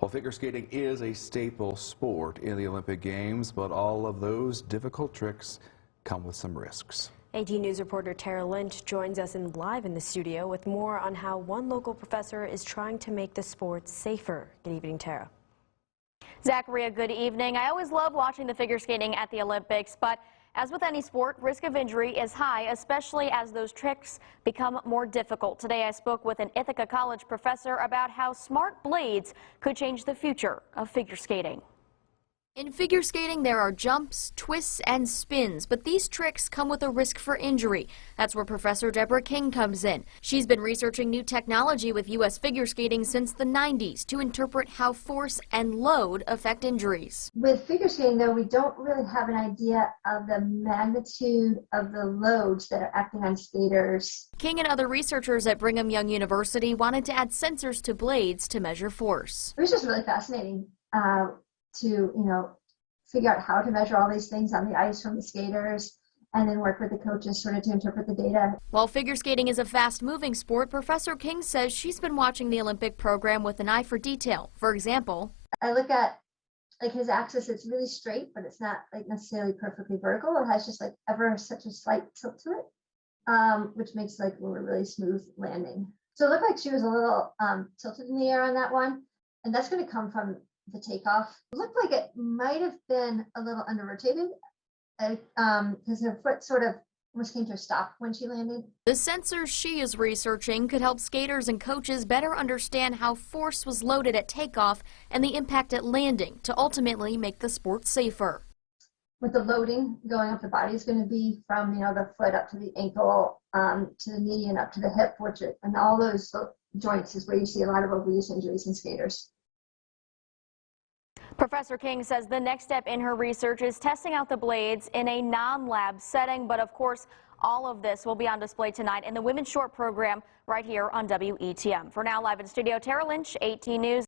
Well, figure skating is a staple sport in the Olympic Games, but all of those difficult tricks come with some risks. 18 News reporter Tara Lynch joins us live in the studio with more on how one local professor is trying to make the sport safer. Good evening, Tara. Zachariah, good evening. I always love watching the figure skating at the Olympics, but as with any sport, risk of injury is high, especially as those tricks become more difficult. Today I spoke with an Ithaca College professor about how smart blades could change the future of figure skating. In figure skating, there are jumps, twists, and spins, but these tricks come with a risk for injury. That's where Professor Deborah King comes in. She's been researching new technology with U.S. figure skating since the 90s to interpret how force and load affect injuries. With figure skating, though, we don't really have an idea of the magnitude of the loads that are acting on skaters. King and other researchers at Brigham Young University wanted to add sensors to blades to measure force. It was just really fascinating to figure out how to measure all these things on the ice from the skaters and then work with the coaches sort of to interpret the data. While figure skating is a fast-moving sport, Professor King says she's been watching the Olympic program with an eye for detail. For example, I look at his axis, it's really straight, but it's not necessarily perfectly vertical. It has just ever such a slight tilt to it, which makes a really smooth landing. So it looked like she was a little tilted in the air on that one, and that's going to come from the takeoff. It looked like it might have been a little under rotated because her foot sort of almost came to a stop when she landed. The sensors she is researching could help skaters and coaches better understand how force was loaded at takeoff and the impact at landing to ultimately make the sport safer. With the loading going up the body is going to be from the foot up to the ankle, to the knee and up to the hip, and all those joints is where you see a lot of overuse injuries in skaters. Professor King says the next step in her research is testing out the blades in a non-lab setting, but of course all of this will be on display tonight in the Women's Short program right here on WETM. For now, live in studio, Tara Lynch, 18 News.